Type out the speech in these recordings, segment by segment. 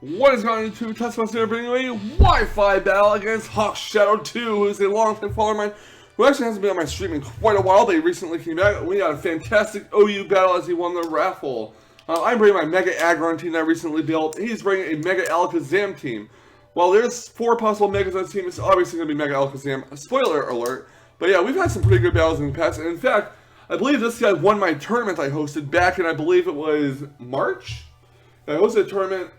What is going on YouTube? Tesla here bringing you a Wi-Fi battle against Hawkshadow2, who is a long-time follower of mine, who actually hasn't been on my stream in quite a while. They recently came back. We had a fantastic OU battle as he won the raffle. I'm bringing my Mega Aggron team that I recently built. He's bringing a Mega Alakazam team. While there's 4 possible Megas on the team, it's obviously going to be Mega Alakazam. Spoiler alert. But yeah, we've had some pretty good battles in the past. And in fact, I believe this guy won my tournament I hosted back in, I believe it was March? I hosted a tournament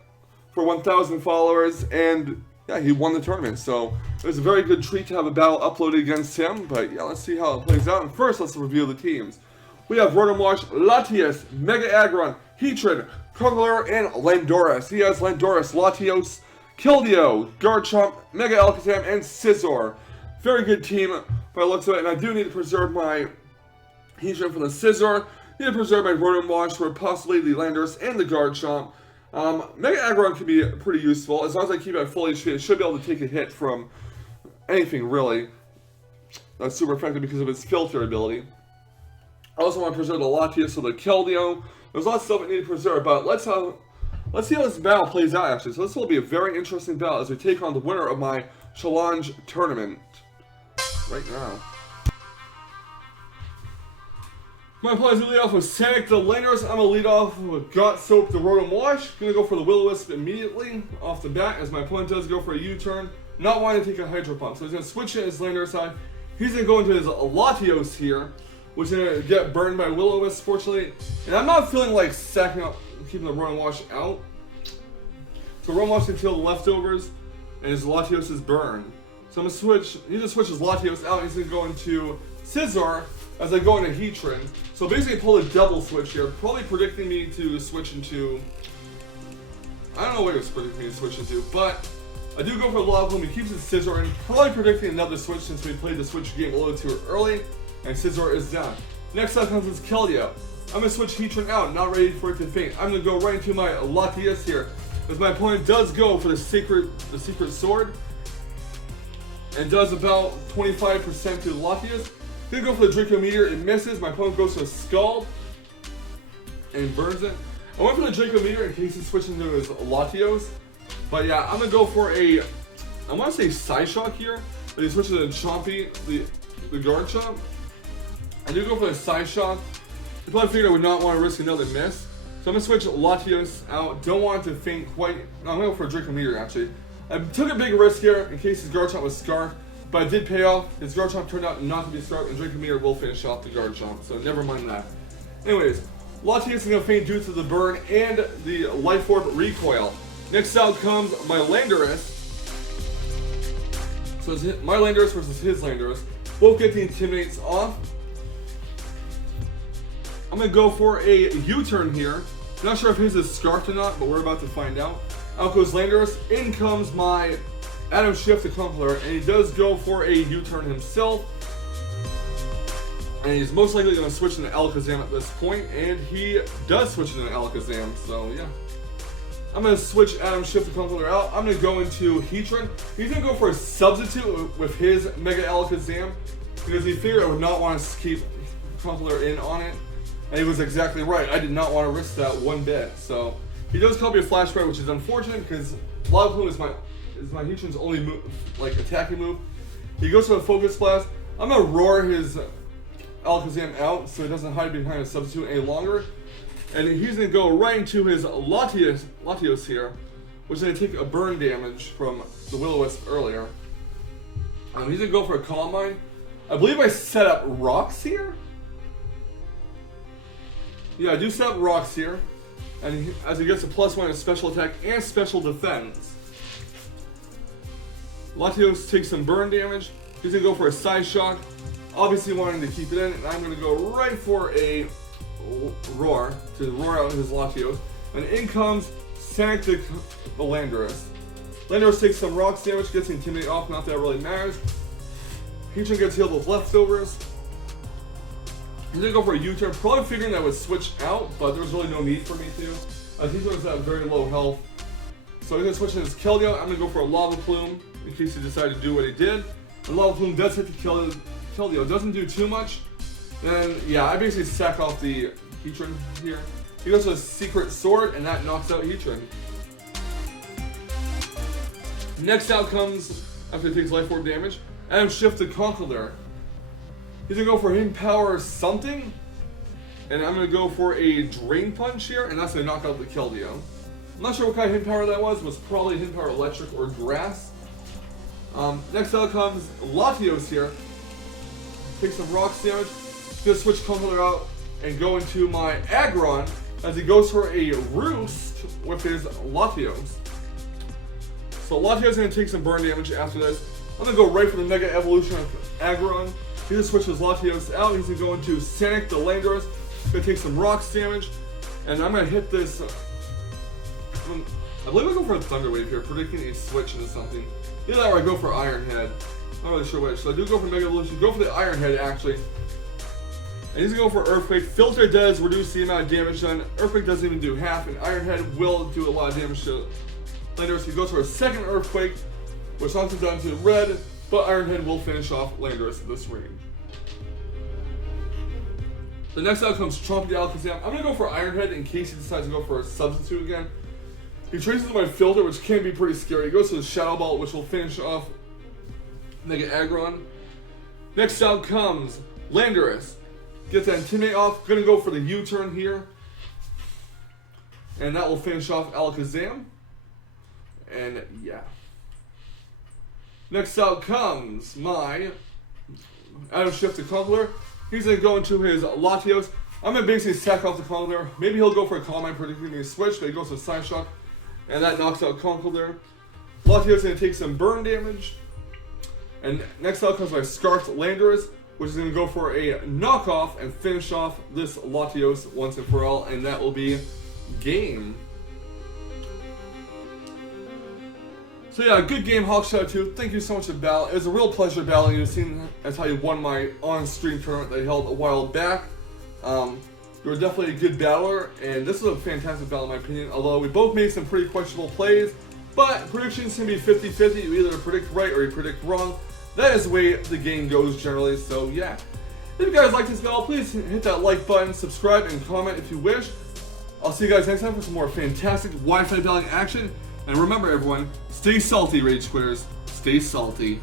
for 1,000 followers, and yeah, he won the tournament. So it was a very good treat to have a battle uploaded against him. But yeah, let's see how it plays out. And first, let's review the teams. We have Rotom Latios, Mega Aggron, Heatran, Conkeldurr, and Landorus. He has Landorus, Latios, Keldeo, Garchomp, Mega Alakazam, and Scizor. Very good team by the looks of it, and I do need to preserve my Heatran for the Scizor. Need to preserve my Rotom for possibly the Landorus and the Garchomp. Mega Aggron can be pretty useful. As long as I keep it at full HP, it should be able to take a hit from anything, really. That's super effective because of its filter ability. I also want to preserve the Latios or the Keldeo. There's lots of stuff I need to preserve, but let's see how this battle plays out, actually. So this will be a very interesting battle as we take on the winner of my challenge tournament right now. My plan is to lead off with Sanic the Landorus. I'm going to lead off with Soap the Rotom. Going to go for the Will-O-Wisp immediately off the bat, as my opponent does go for a U-turn. Not wanting to take a Hydro Pump. So he's going to switch it his Landorus side. He's going to go into his Latios here, which is going to get burned by Will-O-Wisp, fortunately. And I'm not feeling like sacking up, keeping the Rotom out. So Rotom can kill the leftovers, and his Latios is burned. So I'm going to switch, he's going to switch his Latios out, and he's going to go into Scizor as I go into Heatran. So basically pull a double switch here, probably predicting me to switch into, I don't know what he was predicting me to switch into, but I do go for a Lava Plume. He keeps his Scizor and probably predicting another switch since we played the switch game a little too early, and Scizor is down. Next up comes his Keldeo. I'm going to switch Heatran out, not ready for it to faint. I'm going to go right into my Latios here, as my opponent does go for the Secret Sword, and does about 25% to the Latios. Gonna go for the Draco Meteor, it misses. My opponent goes for a Scald and burns it. I went for the Draco Meteor in case he switches into his Latios. But yeah, I'm gonna go for a, I want to say Psyshock here, but he switches to Chompy, the Garchomp. I do go for the Psyshock. I probably figured I would not want to risk another miss. So I'm gonna switch Latios out. Don't want it to faint quite. No, I'm gonna go for a Draco Meteor actually. I took a big risk here in case his Garchomp was Scarf. But it did pay off. His Garchomp turned out not to be Scarf, and Draco Meteor will finish off the Garchomp, so never mind that. Anyways, Latios is going to faint due to the burn and the Life Orb recoil. Next out comes my Landorus. So it's my Landorus versus his Landorus. Both get the Intimidates off. I'm going to go for a U-turn here. Not sure if his is Scarfed or not, but we're about to find out. Out goes Landorus. In comes my Adam Shift to Conkeldurr, and he does go for a U-turn himself. And he's most likely going to switch into Alakazam at this point, and he does switch into Alakazam, so yeah. I'm going to switch Adam Shift to Conkeldurr out. I'm going to go into Heatran. He's going to go for a substitute with his Mega Alakazam, because he figured I would not want to keep Conkeldurr in on it. And he was exactly right. I did not want to risk that one bit. So he does copy a Flash Ray, which is unfortunate, because Lava Plume is my Heatran's only move, like attacking move. He goes for a Focus Blast. I'm gonna roar his Alakazam out so he doesn't hide behind a substitute any longer. And he's gonna go right into his Latios here, which is gonna take a burn damage from the Will-O-Wisp earlier. He's gonna go for a Calm Mind. I believe I set up Rocks here. Yeah, I do set up Rocks here. And as he gets a +1 in special attack and special defense. Latios takes some burn damage. He's going to go for a Psyshock, obviously wanting to keep it in, and I'm going to go right for a Roar to roar out his Latios. And in comes Sanic the Landorus. Landorus takes some Rocks damage, gets the Intimidate off, not that it really matters. Heatran gets healed with leftovers. He's going to go for a U-turn, probably figuring that I would switch out, but there was really no need for me to. Heatran was at very low health. So he's going to switch in his Keldeo. I'm going to go for a Lava Plume, in case he decided to do what he did. The Lava Plume does hit the Keldeo. Doesn't do too much. And yeah, I basically sack off the Heatran here. He goes to a Secret Sword, and that knocks out Heatran. Next out comes, after he takes life orb damage, Adam Shift the Conqueror. He's gonna go for Hidden Power something, and I'm gonna go for a Drain Punch here, and that's gonna knock out the Keldeo. I'm not sure what kind of Hidden Power that was. It was probably Hidden Power Electric or Grass. Next out comes Latios here. Take some Rocks damage. Gonna switch Conqueror out and go into my Aggron as he goes for a Roost with his Latios. So Latios is going to take some burn damage after this. I'm going to go right for the Mega Evolution of Aggron. He just switches Latios out. He's going to go into Sanic the Landorus. Going to take some Rocks damage. And I'm going to hit this. I believe I go for a Thunder Wave here, predicting a switch into something. Either that or I go for Iron Head. I'm not really sure which. So I do go for Mega Evolution. Go for the Iron Head actually. And he's going to go for Earthquake. Filter does reduce the amount of damage done. Earthquake doesn't even do half, and Iron Head will do a lot of damage to Landorus. He goes for a second Earthquake, which knocks him down to red, but Iron Head will finish off Landorus at this range. The next out comes Trompe de Alakazam. I'm going to go for Iron Head in case he decides to go for a substitute again. He traces my Filter, which can be pretty scary. He goes for the Shadow Ball, which will finish off Mega Aggron. Next out comes Landorus. Gets that Intimidate off. Gonna go for the U-turn here. And that will finish off Alakazam. And yeah. Next out comes my Adam Shift the Conqueror. He's gonna go into his Latios. I'm gonna basically sack off the Conqueror. Maybe he'll go for a Calm Mind, predicting a switch, but he goes for Side Shock. And that knocks out Conqueror. Latios gonna take some burn damage. And next out comes my Scarfed Landorus, which is going to go for a knockoff and finish off this Latios once and for all, and that will be game. So yeah, good game, Hawkshadow2. Thank you so much for battle. It was a real pleasure battling you, seeing as how you won my on-stream tournament that I held a while back. You were definitely a good battler, and this was a fantastic battle in my opinion, although we both made some pretty questionable plays, but predictions can be 50-50. You either predict right or you predict wrong. That is the way the game goes generally, so yeah. If you guys like this battle, please hit that like button, subscribe, and comment if you wish. I'll see you guys next time for some more fantastic Wi-Fi battling action. And remember everyone, stay salty, Rage Quitters. Stay salty.